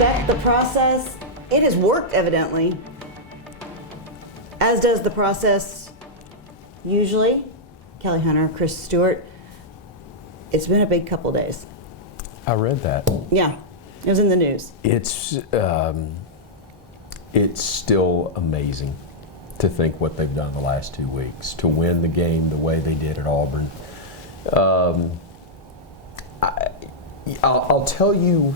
respect the process. It has worked, evidently, as does the process usually. Kelly Hunter, Chris Stewart. It's been a big couple days. I read that. Yeah, it was in the news. It's still amazing to think what they've done the last 2 weeks, to win the game the way they did at Auburn. I'll tell you,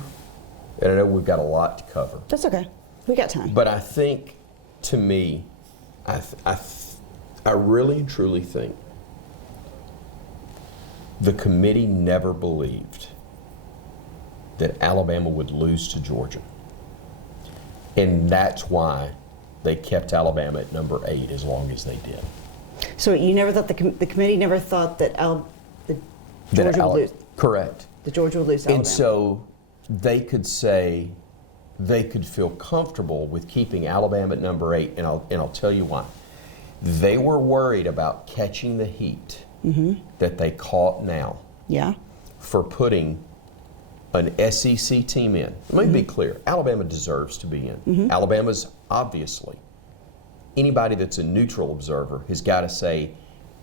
and I know we've got a lot to cover. That's okay. We got time. But I think, to me, I really and truly think the committee never believed that Alabama would lose to Georgia. And that's why they kept Alabama at number 8 as long as they did. So you never thought the committee never thought that Georgia would lose? Correct. That Georgia would lose to Alabama. And so they could say, they could feel comfortable with keeping Alabama at number 8, and I'll tell you why. They were worried about catching the heat that they caught now for putting an SEC team in. Let me be clear, Alabama deserves to be in. Alabama's obviously, anybody that's a neutral observer has got to say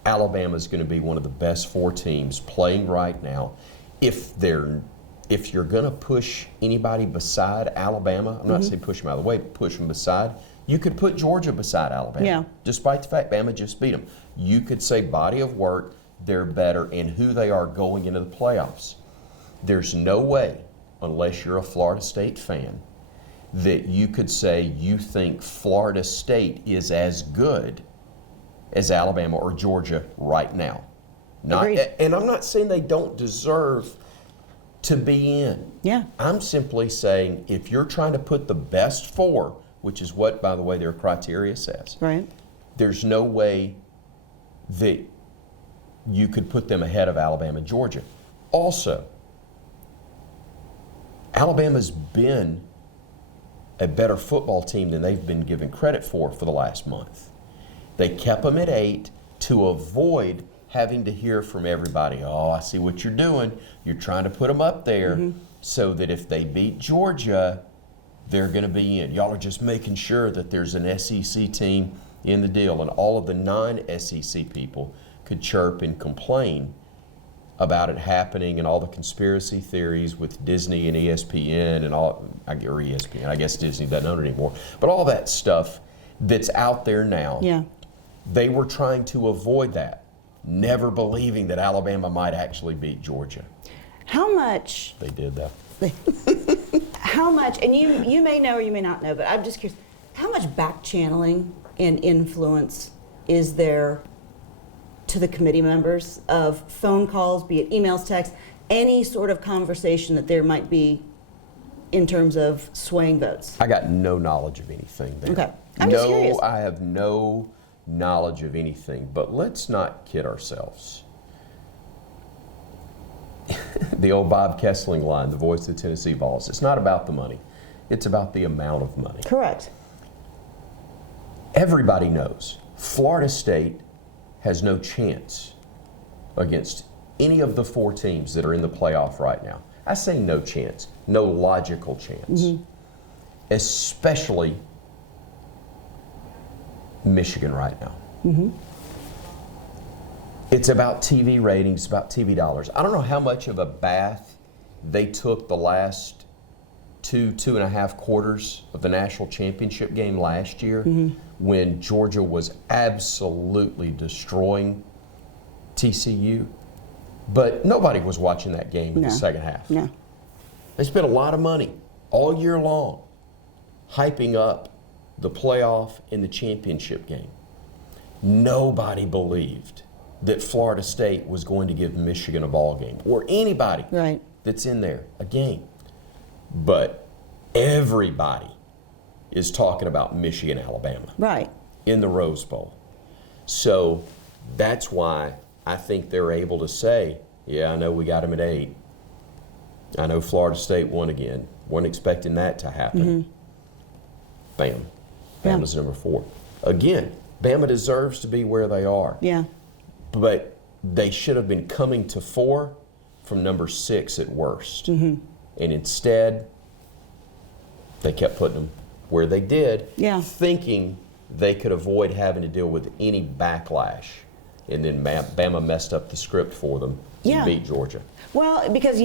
Alabama's going to be one of the best 4 teams playing right now. If you're going to push anybody beside Alabama, I'm not saying push them out of the way, but push them beside, you could put Georgia beside Alabama, despite the fact Bama just beat them. You could say body of work, they're better, and who they are going into the playoffs. There's no way, unless you're a Florida State fan, that you could say you think Florida State is as good as Alabama or Georgia right now. And I'm not saying they don't deserve to be in. Yeah. I'm simply saying if you're trying to put the best 4, which is what, by the way, their criteria says, right, there's no way that you could put them ahead of Alabama and Georgia. Also, Alabama's been a better football team than they've been given credit for the last month. They kept them at 8 to avoid having to hear from everybody, oh, I see what you're doing. You're trying to put them up there so that if they beat Georgia, they're going to be in. Y'all are just making sure that there's an SEC team in the deal. And all of the non-SEC people could chirp and complain about it happening and all the conspiracy theories with Disney and ESPN and all, or ESPN, I guess Disney doesn't own it anymore, but all that stuff that's out there now, they were trying to avoid that, never believing that Alabama might actually beat Georgia. How much? They did that. How much, and you may know or you may not know, but I'm just curious, how much back channeling and influence is there to the committee members of phone calls, be it emails, texts, any sort of conversation that there might be in terms of swaying votes? I got no knowledge of anything there. Okay. I'm just curious. I have no knowledge of anything, but let's not kid ourselves. The old Bob Kessling line, the voice of the Tennessee Vols, it's not about the money. It's about the amount of money. Correct. Everybody knows Florida State has no chance against any of the 4 teams that are in the playoff right now. I say no chance, no logical chance. Especially Michigan right now. It's about TV ratings, about TV dollars. I don't know how much of a bath they took the last 2.5 quarters of the national championship game last year when Georgia was absolutely destroying TCU. But nobody was watching that game in the second half. No. They spent a lot of money all year long hyping up the playoff and the championship game. Nobody believed that Florida State was going to give Michigan a ball game or anybody that's in there a game. But everybody is talking about Michigan, Alabama in the Rose Bowl. So that's why I think they're able to say, yeah, I know we got them at 8. I know Florida State won again. Weren't expecting that to happen. Bam. Bama's number 4. Again, Bama deserves to be where they are. Yeah. But they should have been coming to 4 from number 6 at worst. And instead, They kept putting them where they did, Yeah. thinking they could avoid having to deal with any backlash. And then Bama messed up the script for them Yeah. and beat Georgia. Well, because,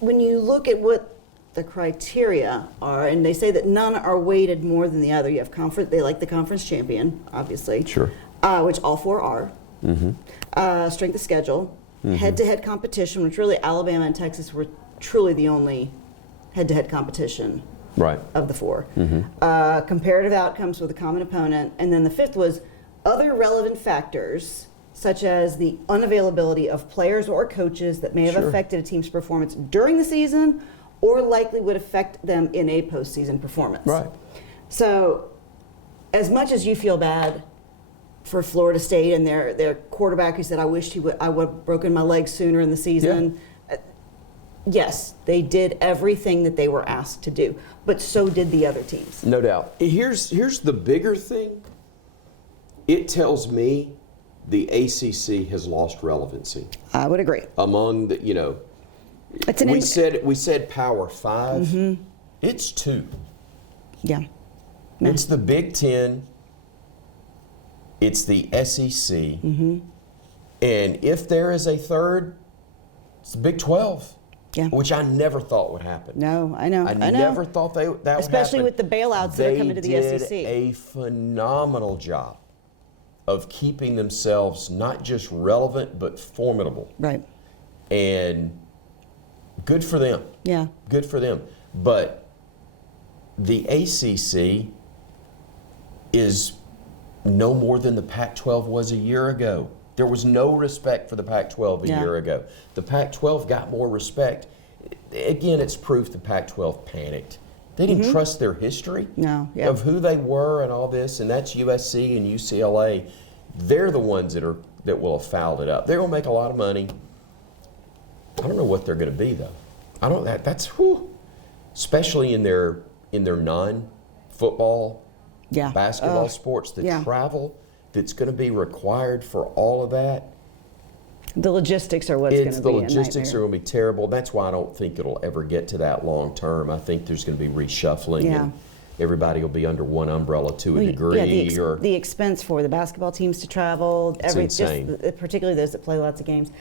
when you look at what the criteria are, and they say that none are weighted more than the other. You have conference, they like the conference champion, obviously. Sure. Which all 4 are. Strength of schedule, head-to-head competition, which really Alabama and Texas were truly the only head-to-head competition Right. of the 4. Comparative outcomes with a common opponent. And then the 5th was other relevant factors, such as the unavailability of players or coaches that may have Sure. affected a team's performance during the season or likely would affect them in a postseason performance. Right. So, as much as you feel bad for Florida State and their quarterback who said, I would have broken my leg sooner in the season. Yes, they did everything that they were asked to do, but so did the other teams. No doubt. Here's the bigger thing. It tells me the ACC has lost relevancy I would agree. among the, It's an we said Power 5. It's 2. Yeah. No. It's the Big Ten. It's the SEC. And if there is a third, it's the Big 12. Yeah. Which I never thought would happen. No, I know. I never thought that would happen. Especially with the bailouts that are coming to the SEC. They did a phenomenal job of keeping themselves not just relevant but formidable. Right. And good for them. Yeah. Good for them. But the ACC is no more than the Pac-12 was a year ago. There was no respect for the Pac-12 a year ago. The Pac-12 got more respect. Again, it's proof the Pac-12 panicked. They didn't trust their history of who they were and all this, and that's USC and UCLA. They're the ones that will have fouled it up. They're going to make a lot of money. I don't know what they're going to be though. I don't. That's whew, especially in their non-football, basketball sports, the travel that's going to be required for all of that. The logistics are what's going to be The logistics are going to be terrible. That's why I don't think it'll ever get to that long term. I think there's going to be reshuffling and everybody will be under one umbrella to a degree. The expense for the basketball teams to travel, insane. Particularly those that play lots of games.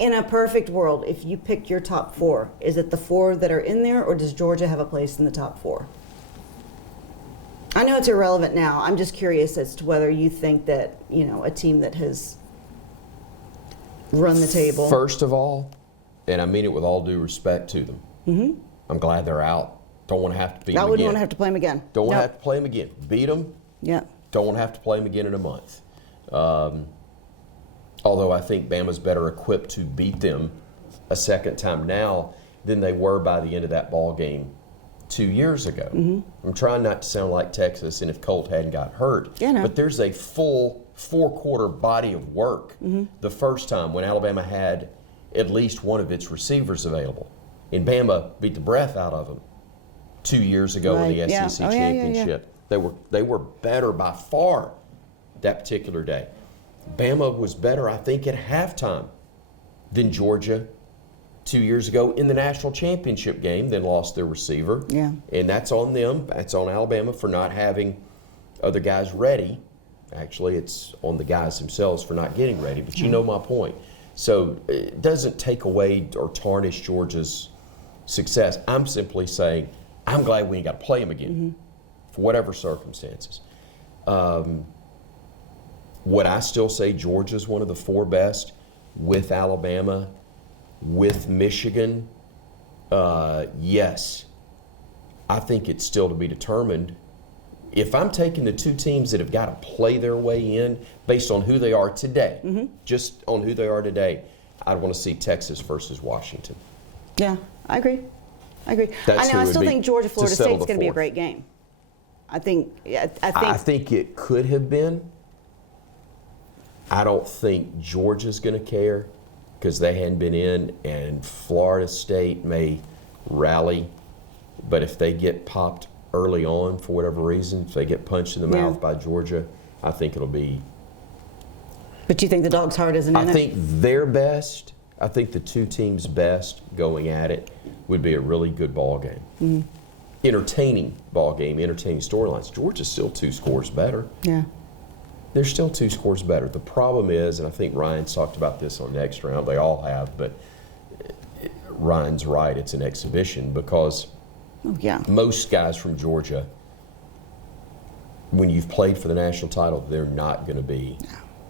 In a perfect world, if you picked your top 4, is it the 4 that are in there, or does Georgia have a place in the top 4? I know it's irrelevant now. I'm just curious as to whether you think that, a team that has run the table. First of all, and I mean it with all due respect to them, I'm glad they're out. Don't want to have to beat them again. I wouldn't want to have to play them again. Don't want to have to play them again. Beat them. Yeah. Don't want to have to play them again in a month. Although I think Bama's better equipped to beat them a second time now than they were by the end of that ball game 2 years ago. I'm trying not to sound like Texas and if Colt hadn't got hurt. But there's a full 4-quarter body of work the first time when Alabama had at least one of its receivers available. And Bama beat the breath out of them 2 years ago in the SEC championship. They were better by far that particular day. Bama was better, I think, at halftime than Georgia 2 years ago in the national championship game, then lost their receiver. Yeah. And that's on them. That's on Alabama for not having other guys ready. Actually, it's on the guys themselves for not getting ready, but you know my point. So it doesn't take away or tarnish Georgia's success. I'm simply saying I'm glad we ain't got to play them again for whatever circumstances. Would I still say Georgia's one of the 4 best with Alabama, with Michigan? Yes. I think it's still to be determined. If I'm taking the 2 teams that have got to play their way in based on who they are today, just on who they are today, I'd want to see Texas versus Washington. Yeah, I agree. I still think Georgia-Florida State's going to be a great game. I think it could have been. I don't think Georgia's going to care because they hadn't been in, and Florida State may rally. But if they get popped early on for whatever reason, if they get punched in the mouth by Georgia, I think it'll be. But you think the dog's heart isn't in it? I think their best, I think the 2 teams' best going at it would be a really good ball game. entertaining ball game, entertaining storylines. Georgia's still 2 scores better. Yeah. They're still 2 scores better. The problem is, and I think Ryan's talked about this on Next Round, they all have, but Ryan's right, it's an exhibition because most guys from Georgia, when you've played for the national title, they're not going to be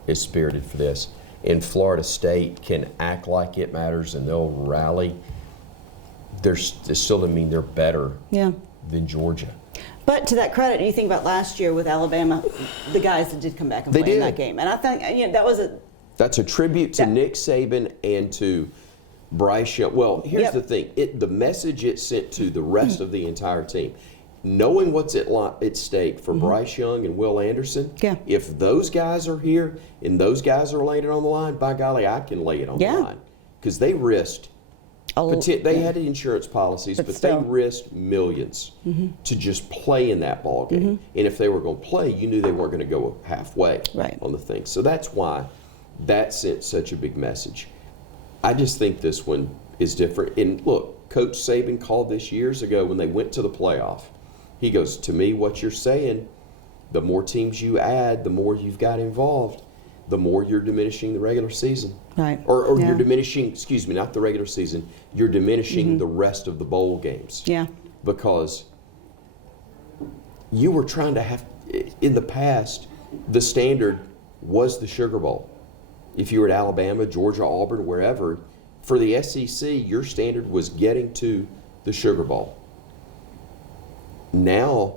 as spirited for this. And Florida State can act like it matters and they'll rally. It still doesn't mean they're better than Georgia. But to that credit, you think about last year with Alabama, the guys that did come back and play in that game. And I think that's a tribute to Nick Saban and to Bryce Young. Well, here's the thing. The message it sent to the rest of the entire team, knowing what's at stake for Bryce Young and Will Anderson, if those guys are here and those guys are laying it on the line, by golly, I can lay it on the line. Because they risked, they had insurance policies, but they risked millions to just play in that ball game. And if they were going to play, you knew they weren't going to go halfway on the thing. So that's why that sent such a big message. I just think this one is different. And look, Coach Saban called this years ago when they went to the playoff. He goes, to me, what you're saying, the more teams you add, the more you've got involved, the more you're diminishing the regular season. Right. Or you're diminishing, excuse me, not the regular season, you're diminishing the rest of the bowl games. Yeah. Because you were trying to have, in the past, the standard was the Sugar Bowl. If you were at Alabama, Georgia, Auburn, wherever, for the SEC, your standard was getting to the Sugar Bowl. Now,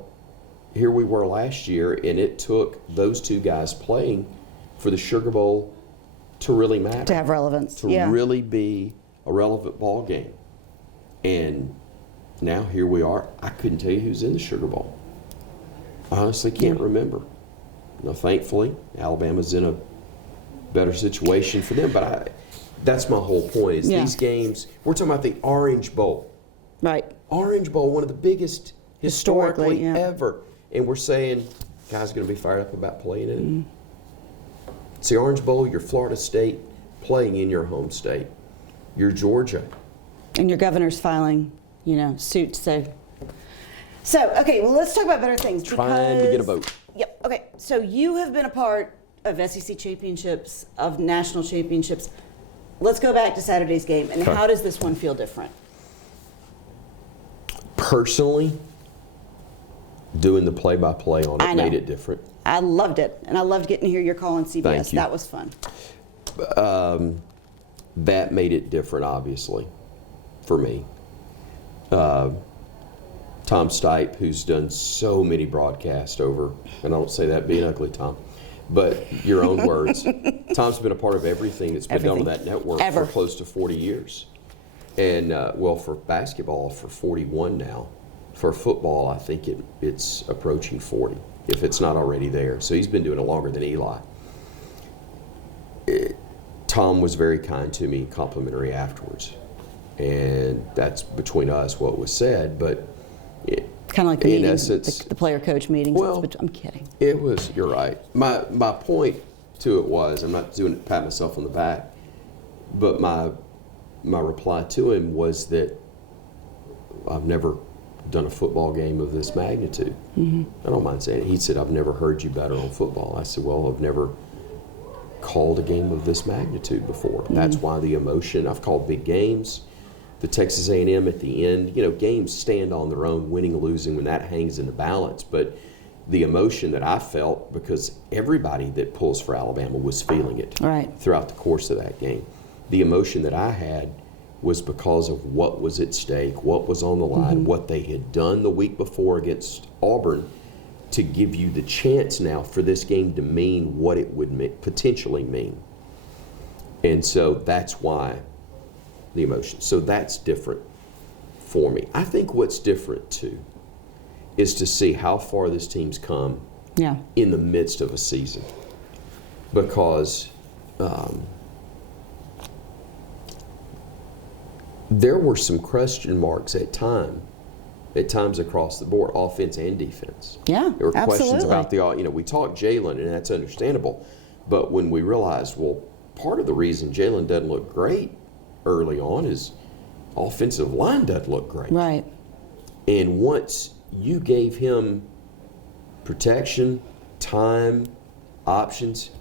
here we were last year, and it took those 2 guys playing for the Sugar Bowl to really matter. To have relevance. To really be a relevant ball game. And now here we are. I couldn't tell you who's in the Sugar Bowl. I honestly can't remember. Now, thankfully, Alabama's in a better situation for them. But that's my whole point is these games, we're talking about the Orange Bowl. Right. Orange Bowl, one of the biggest historically ever. And we're saying, guys are going to be fired up about playing in it. It's the Orange Bowl, you're Florida State playing in your home state. You're Georgia. And your governor's filing, suit. So, okay, well, let's talk about better things. Trying to get a vote. Yep, okay. So you have been a part of SEC championships, of national championships. Let's go back to Saturday's game. And how does this one feel different? Personally, doing the play-by-play on it made it different. I loved it, and I loved getting to hear your call on CBS. Thank you. That was fun. That made it different, obviously, for me. Tom Stipe, who's done so many broadcasts over, and I don't say that being ugly, Tom, but your own words. Tom's been a part of everything that's been done on that network for close to 40 years. And, for basketball, for 41 now. For football, I think it's approaching 40, if it's not already there. So he's been doing it longer than Eli. Tom was very kind to me, complimentary afterwards. And that's between us what was said, but kind of like the meeting, the player-coach meetings. Well, I'm kidding. It was, you're right. My point to it was, I'm not doing it to pat myself on the back, but my reply to him was that I've never done a football game of this magnitude. I don't mind saying it. He said, I've never heard you better on football. I said, well, I've never called a game of this magnitude before. That's why the emotion, I've called big games. The Texas A&M at the end, games stand on their own, winning or losing when that hangs in the balance. But the emotion that I felt, because everybody that pulls for Alabama was feeling it throughout the course of that game. The emotion that I had was because of what was at stake, what was on the line, what they had done the week before against Auburn to give you the chance now for this game to mean what it would potentially mean. And so that's why the emotion. So that's different for me. I think what's different too is to see how far this team's come in the midst of a season. Because there were some question marks at times across the board, offense and defense. Yeah, there were questions about we talked Jalen, and that's understandable. But when we realized, well, part of the reason Jalen doesn't look great early on is offensive line doesn't look great. Right. And once you gave him protection, time, options,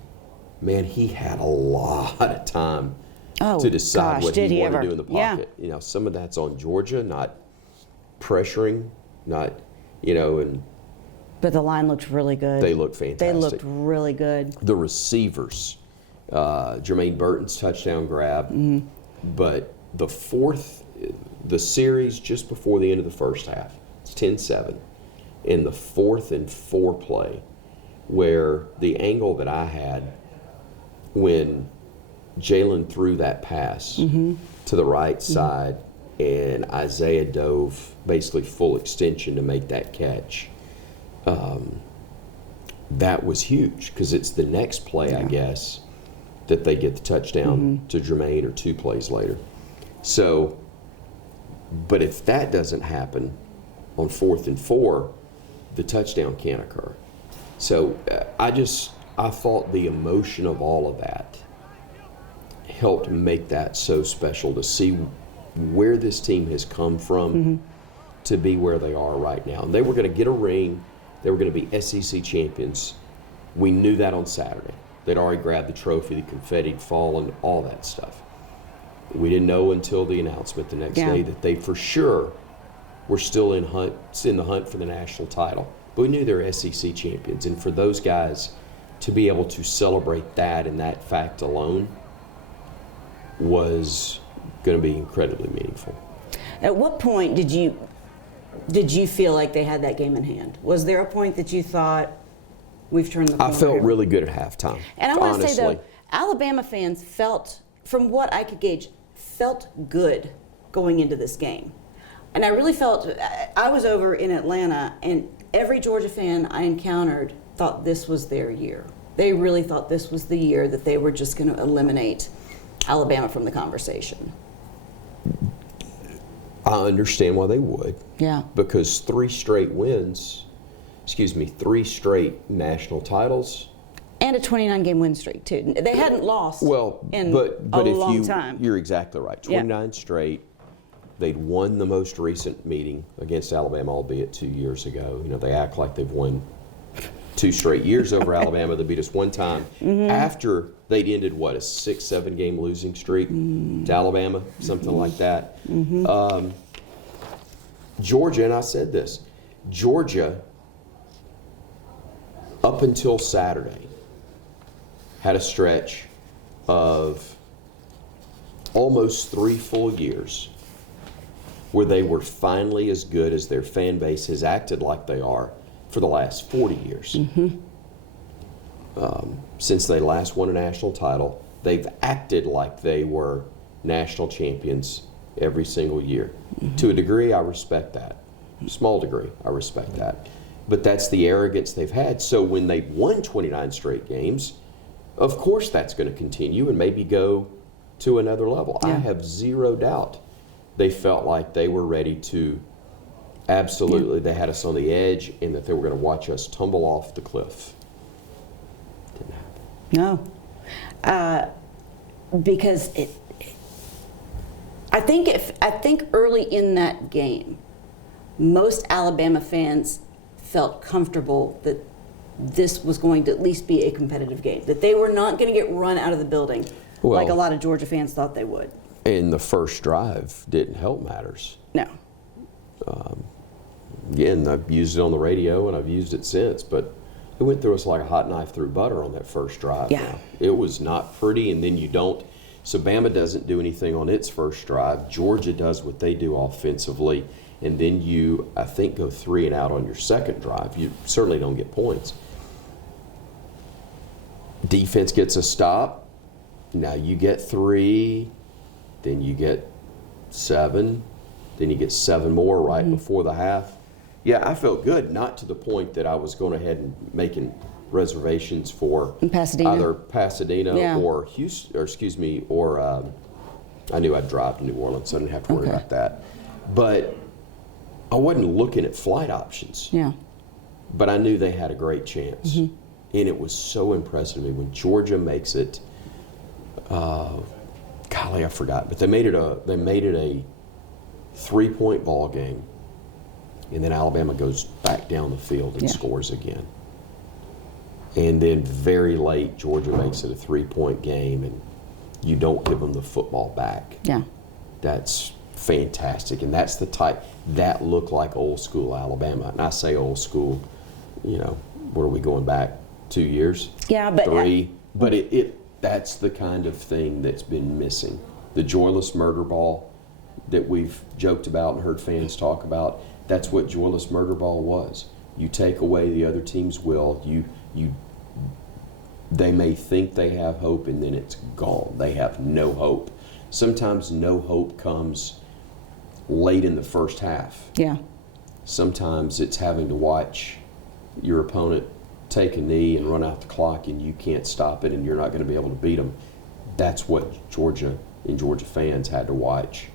man, he had a lot of time to decide what he wanted to do in the pocket. Yeah. You know, some of that's on Georgia, not pressuring, not, and But the line looked really good. they looked fantastic. They looked really good. The receivers, Jermaine Burton's touchdown grab, but the series just before the end of the first half, it's 10-7, in the 4th and 4 play, where the angle that I had when Jalen threw that pass to the right side and Isaiah dove basically full extension to make that catch, that was huge because it's the next play, I guess, that they get the touchdown to Jermaine or 2 plays later. So, but if that doesn't happen on 4th and 4, the touchdown can't occur. So I thought the emotion of all of that helped make that so special to see where this team has come from to be where they are right now. And they were going to get a ring. They were going to be SEC champions. We knew that on Saturday. They'd already grabbed the trophy, the confetti had fallen, all that stuff. We didn't know until the announcement the next day that they for sure were still in the hunt for the national title. But we knew they were SEC champions. And for those guys to be able to celebrate that and that fact alone was going to be incredibly meaningful. At what point did you feel like they had that game in hand? Was there a point that you thought we've turned the corner? I felt really good at halftime. And I want to say, honestly. though, Alabama fans felt, from what I could gauge, felt good going into this game. And I really felt, I was over in Atlanta, and every Georgia fan I encountered thought this was their year. They really thought this was the year that they were just going to eliminate Alabama from the conversation. I understand why they would. Yeah. Because 3 straight national titles. And a 29-game win streak, too. They hadn't lost in a long time. You're exactly right. 29 straight. They'd won the most recent meeting against Alabama, albeit 2 years ago. They act like they've won 2 straight years over Alabama. They beat us one time after they'd ended, a 6-7 game losing streak to Alabama, something like that. Georgia, and I said this, Georgia, up until Saturday, had a stretch of almost 3 full years where they were finally as good as their fan base has acted like they are for the last 40 years. Since they last won a national title, they've acted like they were national champions every single year. To a degree, I respect that. Small degree, I respect that. But that's the arrogance they've had. So when they've won 29 straight games, of course that's going to continue and maybe go to another level. I have zero doubt they felt like they were ready to absolutely, they had us on the edge and that they were going to watch us tumble off the cliff. Didn't happen. No. Because I think early in that game, most Alabama fans felt comfortable that this was going to at least be a competitive game, that they were not going to get run out of the building like a lot of Georgia fans thought they would. And the first drive didn't help matters. No. Again, I've used it on the radio and I've used it since, but it went through us like a hot knife through butter on that first drive. Yeah. Now, it was not pretty, and then you don't. So Bama doesn't do anything on its first drive. Georgia does what they do offensively, and then you, I think, go 3 and out on your second drive. You certainly don't get points. Defense gets a stop. Now you get 3, then you get 7, then you get 7 more right before the half. Yeah, I felt good, not to the point that I was going ahead and making reservations for either Pasadena or Houston, or I knew I'd drive to New Orleans, so I didn't have to worry about that. But I wasn't looking at flight options. Yeah. But I knew they had a great chance. And it was so impressive to me when Georgia makes it. Golly, I forgot, but they made it a 3-point ball game And then Alabama goes back down the field and Yeah. scores again. And then very late, Georgia makes it a 3-point game, and you don't give them the football back. Yeah. That's fantastic. And that's the type, that looked like old school Alabama. And I say old school, you know, where are we going back? 2 years? Yeah, but 3. But that's the kind of thing that's been missing. The joyless murder ball that we've joked about and heard fans talk about, that's what joyless murder ball was. You take away the other team's will, they may think they have hope, and then it's gone. They have no hope. Sometimes no hope comes late in the first half. Yeah. Sometimes it's having to watch your opponent take a knee and run out the clock, and you can't stop it, and you're not going to be able to beat them. That's what Georgia and Georgia fans had to watch.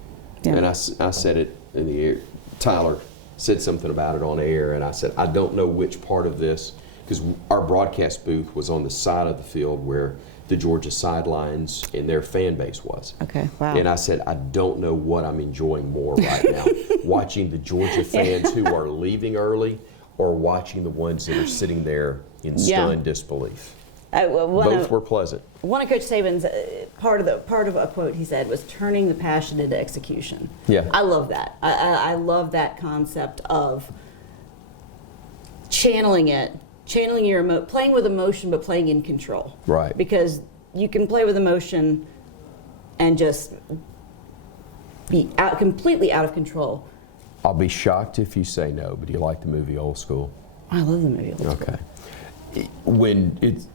Yeah. And I said it in the air. Tyler said something about it on air, and I said, I don't know which part of this, because our broadcast booth was on the side of the field where the Georgia sidelines and their fan base was. Okay, wow. And I said, I don't know what I'm enjoying more right now, watching the Georgia fans who are leaving early or watching the ones that are sitting there in stunned disbelief. Both were pleasant. One of Coach Saban's part of a quote he said was turning the passion into execution. Yeah. I love that. I love that concept of channeling your playing with emotion, but playing in control. Right. Because you can play with emotion and just be completely out of control. I'll be shocked if you say no, but do you like the movie Old School? I love the movie. Okay. When it's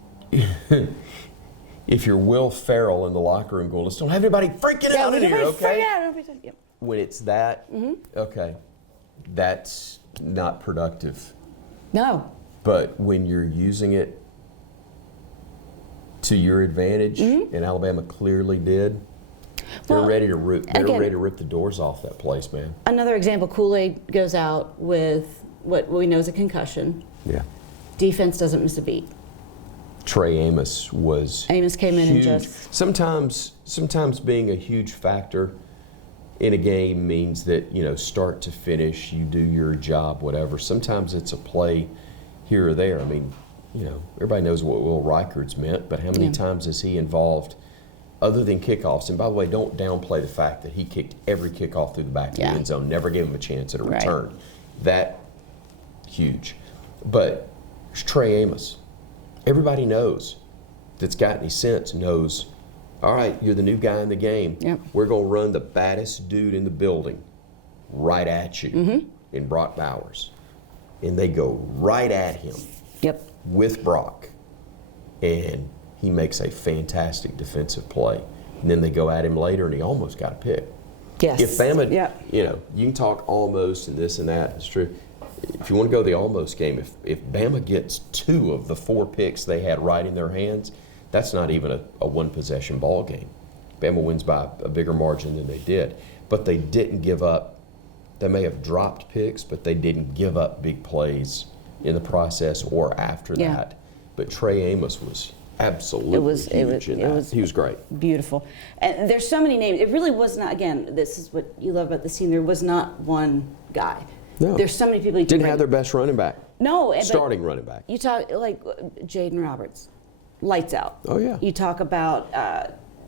if you're Will Ferrell in the locker room going, let's don't have anybody freaking out in here, okay? Yep. When it's that, okay, that's not productive. No. But when you're using it to your advantage, and Alabama clearly did, they're ready to rip. They're ready to rip the doors off that place, man. Another example: Kool-Aid goes out with what we know is a concussion. Yeah. Defense doesn't miss a beat. Trey Amos was came in and huge. just Sometimes being a huge factor in a game means that, you know, start to finish, you do your job, whatever. Sometimes it's a play here or there. I mean, you know, everybody knows what Will Reichard's meant, but how many times is he involved other than kickoffs? And by the way, don't downplay the fact that he kicked every kickoff through the back of the end zone, never gave him a chance at a return. That, huge. But Trey Amos, everybody knows that's got any sense knows, all right, you're the new guy in the game. Yep. We're going to run the baddest dude in the building right at you in Brock Bowers. And they go right at him with Brock. And he makes a fantastic defensive play. And then they go at him later, and he almost got a pick. Yes. If Bama, you know, you can talk almost and this and that, it's true. If you want to go the almost game, if Bama gets 2 of the 4 picks they had right in their hands, that's not even a one-possession ball game. Bama wins by a bigger margin than they did. But they didn't give up. They may have dropped picks, but they didn't give up big plays in the process or after that. But Trey Amos was absolutely huge in that. He was great. Beautiful. And there's so many names. It really was not, again, this is what you love about this team, there was not one guy. No. There's so many people you Didn't have their best running back. No. Starting running back. You talk, like, Jaden Roberts, lights out. Oh, yeah. You talk about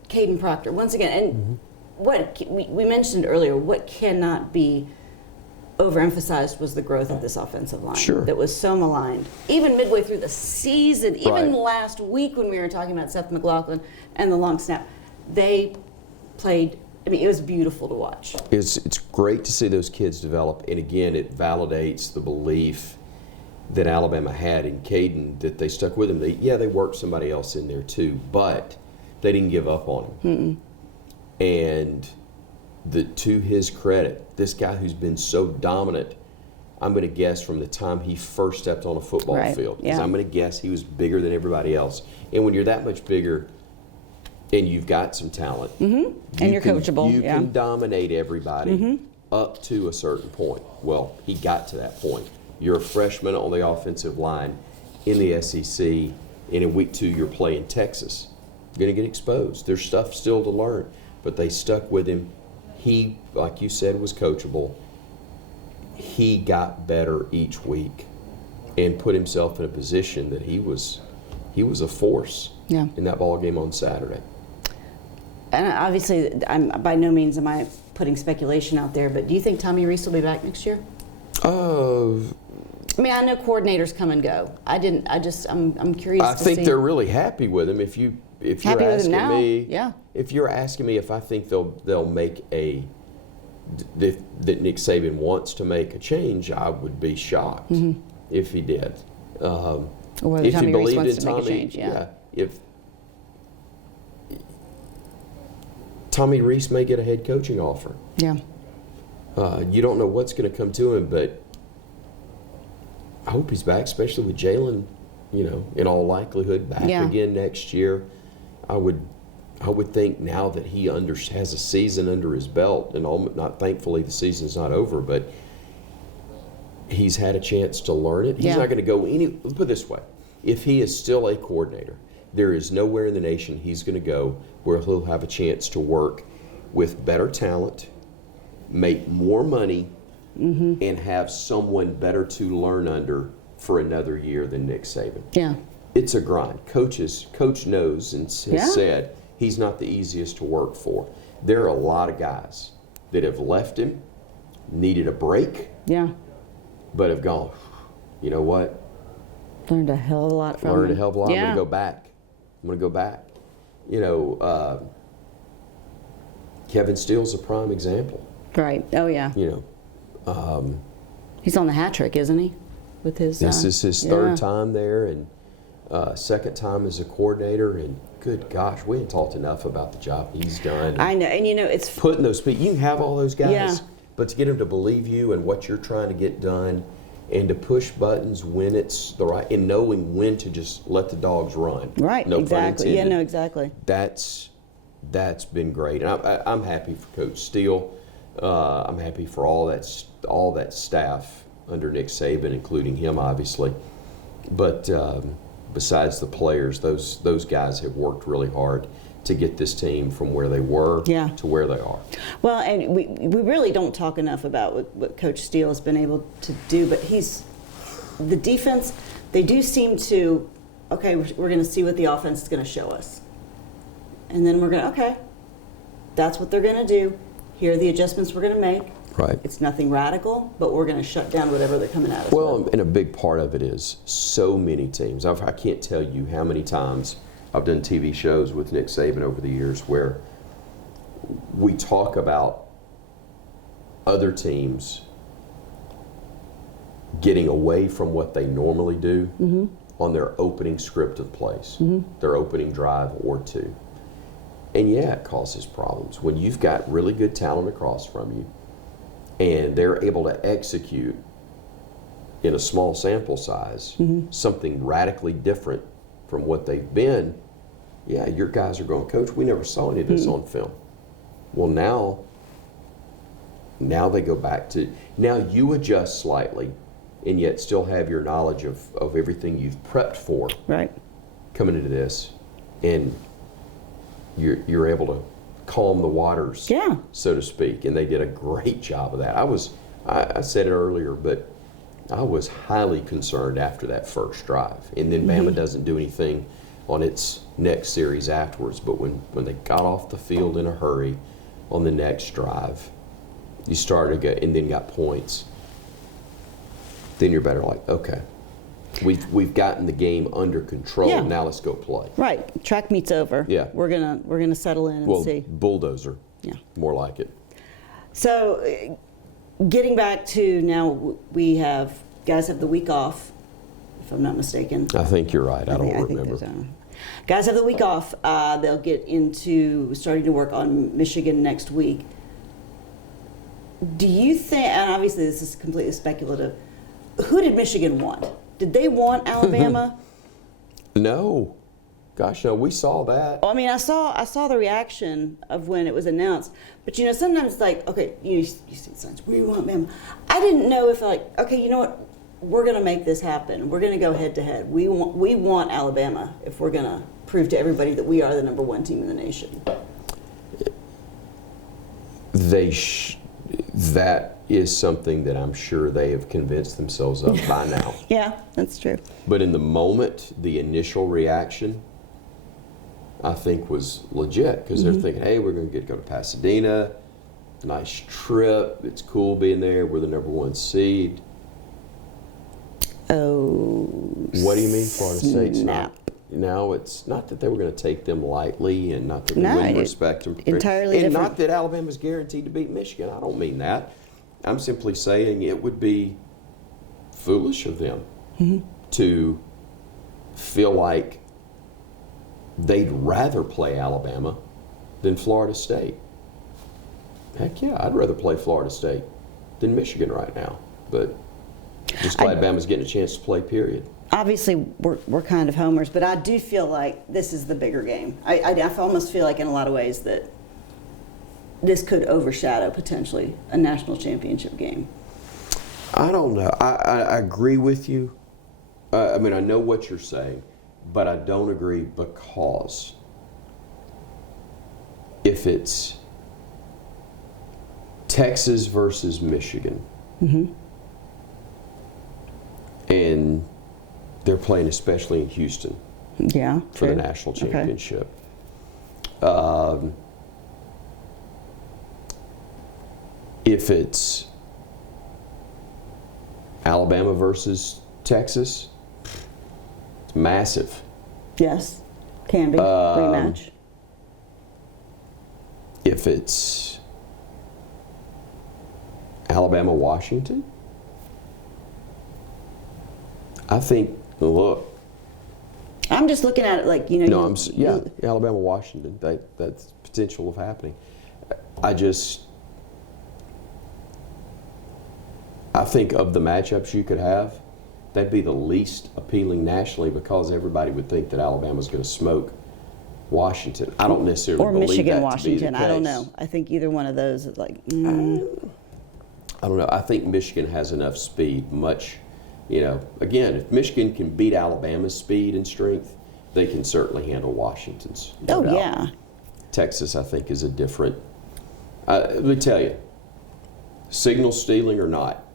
Caden Proctor. Once again, and what we mentioned earlier, what cannot be overemphasized was the growth of this offensive line. Sure. That was so maligned. Even midway through the season, even last week when we were talking about Seth McLaughlin and the long snap, they played. I mean, it was beautiful to watch. It's great to see those kids develop, and again, it validates the belief that Alabama had in Caden, that they stuck with him. They worked somebody else in there too, but they didn't give up on him. And to his credit, this guy who's been so dominant, I'm going to guess from the time he first stepped on a football field, because I'm going to guess he was bigger than everybody else. And when you're that much bigger, and you've got some talent, and you're coachable. You can dominate everybody up to a certain point. Well, he got to that point. You're a freshman on the offensive line in the SEC, and in week 2 you're playing Texas. You're going to get exposed. There's stuff still to learn, but they stuck with him. He, like you said, was coachable. he got better each week and put himself in a position that he was a force in that ball game on Saturday. And obviously, by no means am I putting speculation out there, but do you think Tommy Reese will be back next year? I mean, I know coordinators come and go. I'm curious. I think they're really happy with him. If you're asking me, if you're asking me if I think they'll make that Nick Saban wants to make a change, I would be shocked if he did. Or whether Tommy Reese wants to make a change, if Tommy Reese may get a head coaching offer. Yeah. You don't know what's going to come to him, but I hope he's back, especially with Jalen, in all likelihood, back again next year. I would think now that he has a season under his belt, and not thankfully the season's not over, but he's had a chance to learn it. He's not going to go let's put it this way. If he is still a coordinator, there is nowhere in the nation he's going to go where he'll have a chance to work with better talent, make more money, and have someone better to learn under for another year than Nick Saban. Yeah. It's a grind. Coach knows and has said he's not the easiest to work for. There are a lot of guys that have left him, needed a break, but have gone, you know what? Learned a hell of a lot from him. Learned a hell of a lot. I'm going to go back. Kevin Steele's a prime example. Right. Oh, yeah. He's on the hat trick, isn't he? With his. This is his third time there, and second time as a coordinator. And good gosh, we ain't talked enough about the job he's done. I know, and it's putting those people. You can have all those guys, but to get them to believe you and what you're trying to get done, and to push buttons when it's the right, and knowing when to just let the dogs run. Right. No exactly. Yeah. No. Exactly. That's been great, and I'm happy for Coach Steele. I'm happy for all that staff under Nick Saban, including him, obviously. But besides the players, those guys have worked really hard to get this team from where they were to where they are. Well, and we really don't talk enough about what Coach Steele has been able to do, but the defense, they do seem to, okay, we're going to see what the offense is going to show us. And then we're going to, okay, that's what they're going to do. Here are the adjustments we're going to make. Right. It's nothing radical, but we're going to shut down whatever they're coming at us with. Well, and a big part of it is so many teams. I can't tell you how many times I've done TV shows with Nick Saban over the years where we talk about other teams getting away from what they normally do on their opening script of plays, their opening drive or two. And it causes problems. When you've got really good talent across from you and they're able to execute in a small sample size something radically different from what they've been, your guys are going, Coach, we never saw any of this on film. Well, now they go back to, now you adjust slightly and yet still have your knowledge of everything you've prepped for coming into this, and you're able to calm the waters, so to speak, and they did a great job of that. I said it earlier, but I was highly concerned after that first drive, and then Bama doesn't do anything on its next series afterwards, but when they got off the field in a hurry on the next drive, you started to get, and then got points, then you're better like, okay, we've gotten the game under control. Now let's go play. Right, track meet's over. Yeah, we're gonna settle in and see. Bulldozer. Yeah, more like it. So, getting back to now, guys have the week off, if I'm not mistaken. I think you're right. I don't remember. Guys have the week off. They'll get into starting to work on Michigan next week. Do you think, and obviously this is completely speculative, who did Michigan want? Did they want Alabama? No. Gosh, no, we saw that. I mean, I saw the reaction of when it was announced. But, sometimes it's like, okay, you see signs, we want Bama. I didn't know if, okay, you know what? We're going to make this happen. We're going to go head-to-head. We want Alabama if we're going to prove to everybody that we are the number one team in the nation. That is something that I'm sure they have convinced themselves of by now. Yeah, that's true. But in the moment, the initial reaction, I think, was legit because they're thinking, hey, we're going to go to Pasadena, nice trip, it's cool being there, we're the number 1 seed. Oh, What do you mean Florida State's snap. not? Now, it's not that they were going to take them lightly and not that we No, wouldn't respect them. entirely and different. not that Alabama's guaranteed to beat Michigan. I don't mean that. I'm simply saying it would be foolish of them to feel like they'd rather play Alabama than Florida State. Heck yeah, I'd rather play Florida State than Michigan right now. But just glad Bama's getting a chance to play, period. Obviously, we're kind of homers, but I do feel like this is the bigger game. I almost feel like in a lot of ways that this could overshadow potentially a national championship game. I don't know. I agree with you. I mean, I know what you're saying, but I don't agree because if it's Texas versus Michigan, and they're playing especially in Houston Yeah, for the true. national Okay. championship. If it's Alabama versus Texas, it's massive. Yes, can be rematch. If it's Alabama Washington, I think, look, I'm just looking at it like, you know. no, Alabama Washington, that's potential of happening. I think of the matchups you could have, that'd be the least appealing nationally because everybody would think that Alabama's going to smoke Washington. I don't necessarily Or believe Michigan, that Washington. to be the I don't case. know. I think either one of those is like. I don't know. I think Michigan has enough speed. Again, if Michigan can beat Alabama's speed and strength, they can certainly handle Washington's. No doubt. Yeah. Texas, I think, is a different. Let me tell you, signal stealing or not,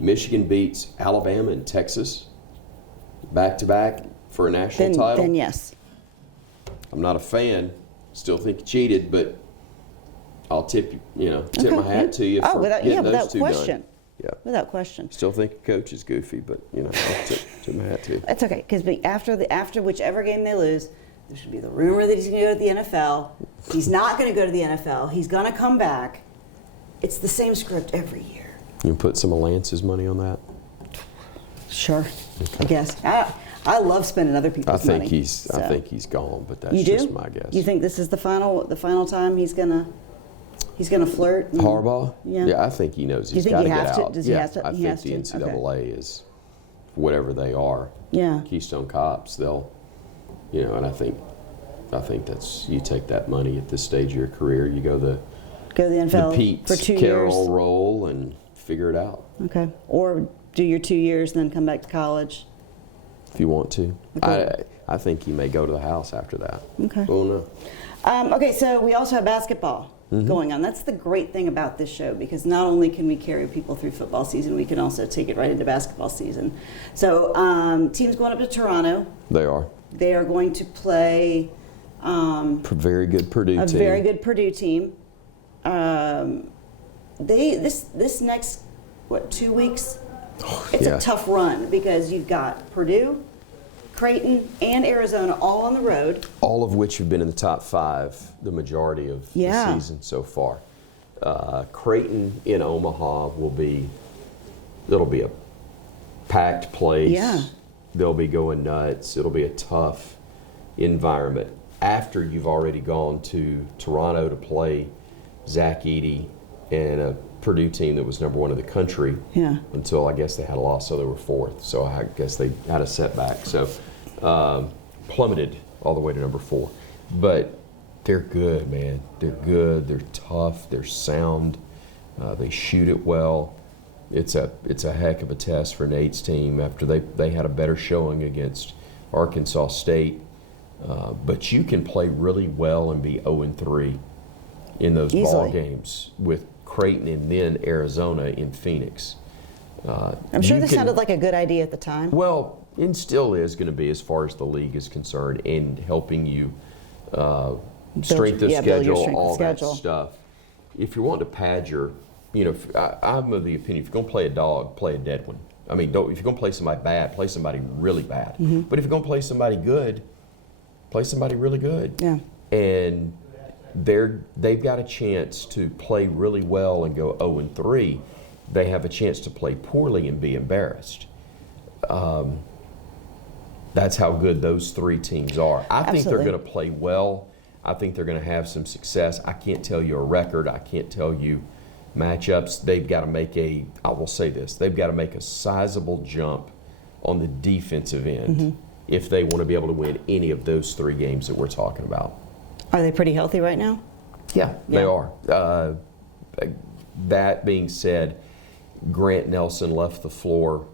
Michigan beats Alabama and Texas back to back for a national title. Then yes. I'm not a fan. Still think you cheated, but Tip my hat to you for getting those two question. done. Yeah. Without question. Still think the coach is goofy, but I'll tip my hat to you. That's okay, because after whichever game they lose, there should be the rumor that he's going to go to the NFL. He's not going to go to the NFL. He's going to come back. It's the same script every year. You can put some of Lance's money on that? Sure, I guess. I love spending other people's money. I think he's gone, but that's You do? just my guess. You think this is the final time he's gonna flirt? Harbaugh? Yeah. I think he knows Do you he's think got to he get has to? out. Does he have to? I He think has the to? NCAA is whatever they are. Yeah. Keystone Cops. They'll, and I think that's, you take that money at this stage of your career. You go the NFL Pete for 2 Carroll years. role and figure it out Okay. Or do your 2 years, then come back to college. if you want to. Okay. I think he may go to the house after that. Okay. Oh no. Okay, so we also have basketball Mm-hmm. going on. That's the great thing about this show, because not only can we carry people through football season, we can also take it right into basketball season. So teams going up to Toronto. They are. They are going to play Very good Purdue a team. very good Purdue team. This next 2 weeks, it's yeah. a tough run because you've got Purdue, Creighton, and Arizona all on the road. All of which have been in the top 5 the majority of Yeah. the season so far. Creighton in Omaha it'll be a packed place. Yeah. They'll be going nuts. It'll be a tough environment. After you've already gone to Toronto to play Zach Edey and a Purdue team that was number 1 in the country Yeah. until I guess they had a loss, so they were 4th. So I guess they had a setback. So plummeted all the way to number 4. But they're good, man. They're good. They're tough. They're sound. They shoot it well. It's a heck of a test for Nate's team after they had a better showing against Arkansas State. But you can play really well and be 0-3 in those ball Easily. games with Creighton and then Arizona in Phoenix. I'm sure this sounded like a good idea at the time. Well, it still is going to be as far as the league is concerned, and helping you strength of schedule, all that stuff. If you want to pad your, I'm of the opinion, if you're going to play a dog, play a dead one. I mean, if you're going to play somebody bad, play somebody really bad. But if you're going to play somebody good, play somebody really good. Yeah. And they've got a chance to play really well and go 0-3. They have a chance to play poorly and be embarrassed. That's how good those three teams are. I think they're going to play well. I think they're going to have some success. I can't tell you a record. I can't tell you matchups. They've got to make I will say this, they've got to make a sizable jump on the defensive end if they want to be able to win any of those three games that we're talking about. Are they pretty healthy right now? Yeah, they are. That being said, Grant Nelson left the floor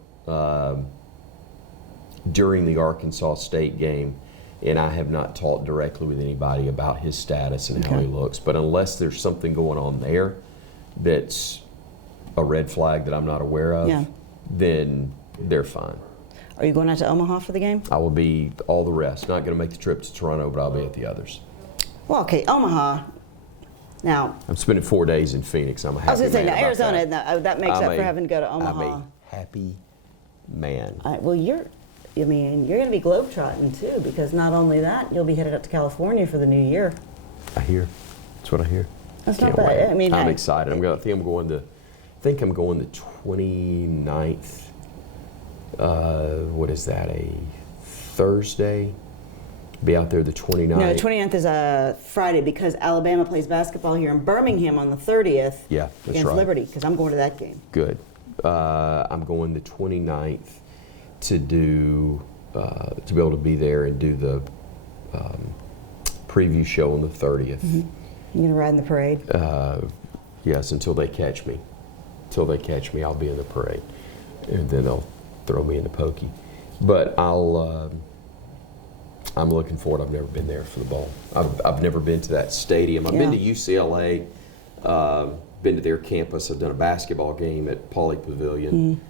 during the Arkansas State game, and I have not talked directly with anybody about his status and how he looks. But unless there's something going on there that's a red flag that I'm not aware of, then they're fine. Are you going out to Omaha for the game? I will be all the rest. Not going to make the trip to Toronto, but I'll be at the others. Well, okay, Omaha. Now, I'm spending 4 days in Phoenix. I'm a happy man. I was going to say, now about Arizona, that makes up for having to go to Omaha. I'm a happy man. Well, you're going to be globetrotting too, because not only that, you'll be headed up to California for the new year. I hear. That's what I hear. That's not bad. I mean, I'm excited. I think I'm going the 29th. What is that? A Thursday? Be out there the 29th. No, the 29th is a Friday because Alabama plays basketball here in Birmingham on the 30th. Yeah, that's against right. Liberty, because I'm going to that game. Good. I'm going the 29th to do to be able to be there and do the preview show on the 30th. You gonna ride in the parade? Yes, until they catch me. Until they catch me, I'll be in the parade, and then they'll throw me in the pokey. But I'm looking forward. I've never been there for the ball. I've never been to that stadium. I've been to UCLA, been to their campus. I've done a basketball game at Pauley Pavilion.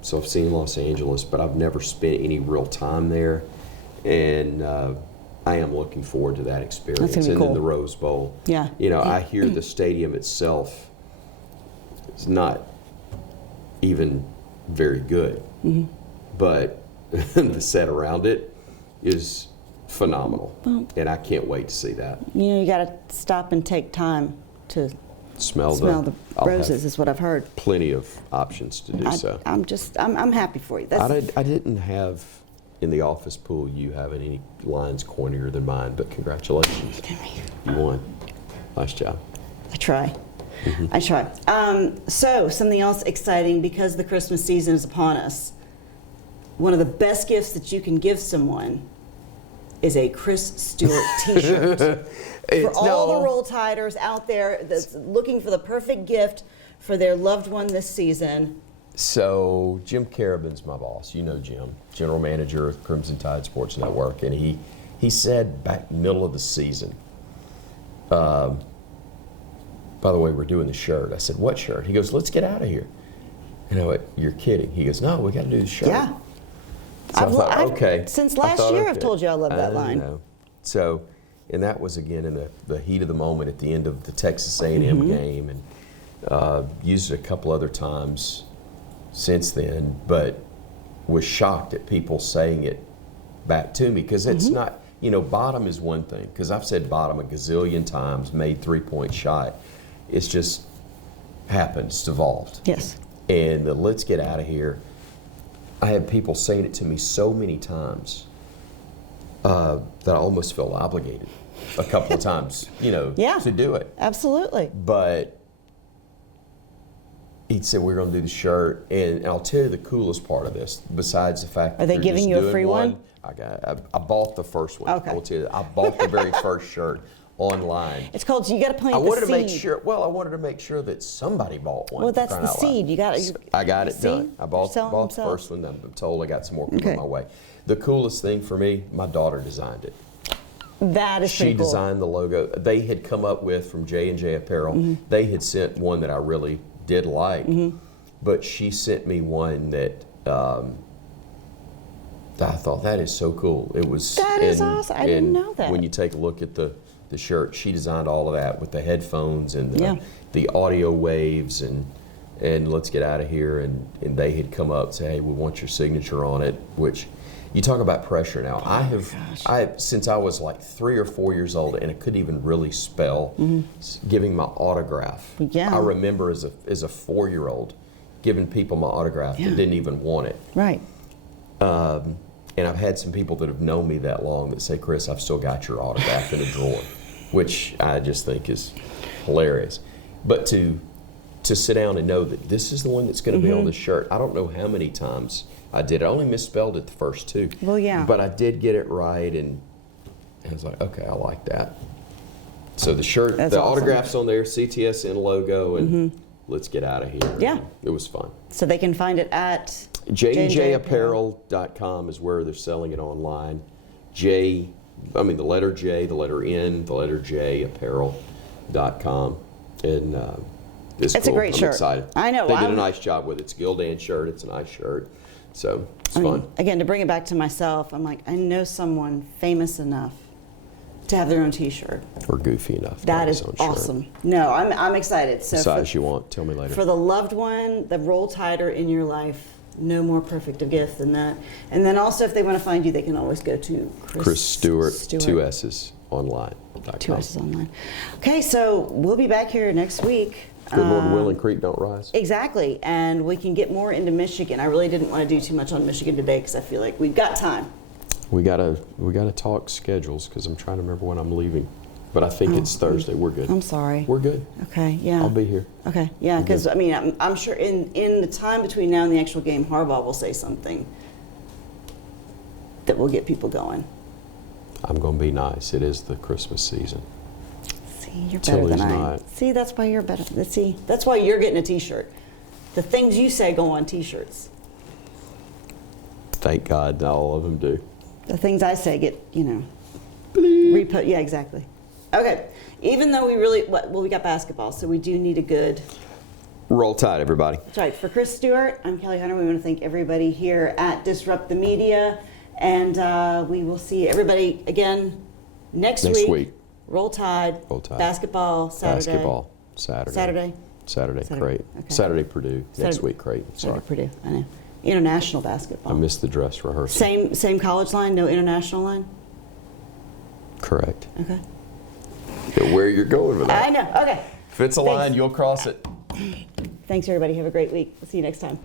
So I've seen Los Angeles, but I've never spent any real time there. And I am looking forward to that experience. That's gonna be and cool. then the Rose Bowl. Yeah. I hear the stadium itself is not even very good, but the set around it is phenomenal, and I can't wait to see that. You got to stop and take time to smell the roses, is what I've heard. Plenty of options to do so. I'm happy for you. I didn't have in the office pool you having any lines cornier than mine, but congratulations, you won. Nice job. I try. I try. So something else exciting, because the Christmas season is upon us. One of the best gifts that you can give someone is a Chris Stewart T-shirt. For all the Roll Tiders out there that's looking for the perfect gift for their loved one this season. So Jim Carabin's my boss. You know Jim, general manager of Crimson Tide Sports Network, and he said back middle of the season, by the way, we're doing the shirt. I said, what shirt? He goes, let's get out of here. And I went, you're kidding. He goes, no, we got to do the shirt. Yeah. So I thought, okay. Since last year, I've told you I love that line. Know. So, and that was again in the heat of the moment at the end of the Texas A&M game, and used it a couple other times since then, but was shocked at people saying it back to me, because it's not, bottom is one thing, because I've said bottom a gazillion times, made 3-point shot. It's just happened, it's evolved. Yes. And the let's get out of here, I had people saying it to me so many times that I almost felt obligated a couple of times, to do it. Absolutely. But he said, we're going to do the shirt. And I'll tell you the coolest part of this, besides the fact that Are they they're giving just you a doing free one? I bought the first one. Okay. I will tell you, I bought the very first shirt online. It's called, you got to plant I the wanted seed. to make sure. Well, I wanted to make sure that somebody bought one. Well, that's crying the out loud. seed. You got. I got it See? done. I bought Selling the themselves. first one. I'm told I got some more coming Okay. my way. The coolest thing for me, my daughter designed it. That is She pretty cool. designed the logo. They had come up with, from J&J Apparel, they had sent one that I really did like, but she sent me one that I thought, that is so cool. It was That is awesome. I didn't know that. When you take a look at the shirt, she designed all of that with the headphones and Yeah. the audio waves and let's get out of here. And they had come up and say, hey, we want your signature on it, which you talk about pressure now. Since I was like 3 or 4 years old and I couldn't even really spell, giving my autograph. Yeah. I remember as a 4-year-old giving people my autograph that didn't even want it. Right. And I've had some people that have known me that long that say, Chris, I've still got your autograph in a drawer, which I just think is hilarious. But to sit down and know that this is the one that's going to be on the shirt, I don't know how many times I did. I only misspelled it the first 2. Well, yeah. But I did get it right, and I was like, okay, I like that. So the shirt, That's the awesome. autograph's on there, CTSN logo, and let's get out of here. Yeah. It was fun. So they can find it at JJapparel.com is where they're selling it online. The letter J, the letter N, the letter J, apparel.com. And it's It's cool. a great I'm shirt. excited. I know. They did a nice job with it. It's a Gildan shirt. It's a nice shirt. So it's fun. Again, to bring it back to myself, I'm like, I know someone famous enough to have their own T-shirt. Or goofy enough. to That have is his own awesome. Shirt. No, I'm excited. So Size you want. Tell me later. for the loved one, the Roll Tider in your life, no more perfect a gift than that. And then also, if they want to find you, they can always go to Chris Stewart, 2 S's online. 2 S's online. Okay, so we'll be back here next week. Good Lord willing, creek don't rise. Exactly, and we can get more into Michigan. I really didn't want to do too much on Michigan today because I feel like we've got time. We gotta talk schedules because I'm trying to remember when I'm leaving. But I think it's Thursday. We're good. I'm sorry. We're good. Okay, yeah. I'll be here. Okay, yeah, because I mean, I'm sure in the time between now and the actual game, Harbaugh will say something that will get people going. I'm going to be nice. It is the Christmas season. See, you're better than Tilly's I am. not. See, that's why you're better. See, that's why you're getting a T-shirt. The things you say go on T-shirts. Thank God all of them do. The things I say get, repo. Yeah, exactly. Okay. Even though we got basketball, so we do need a good. Roll Tide, everybody. That's right. For Chris Stewart, I'm Kelly Hunter. We want to thank everybody here at Disrupt the Media, and we will see everybody again next week. Roll Tide. Roll Tide. Basketball Saturday. Basketball Saturday. Saturday. Crate. Okay. Saturday Purdue. Next Saturday- week Crate. Sorry. Saturday Purdue. I know. International basketball. I missed the dress rehearsal. Same college line, no international line. Correct. Okay. Where you're going with that. I know. Okay. If it's a Thanks. line, you'll cross it. Thanks, everybody. Have a great week. We'll see you next time.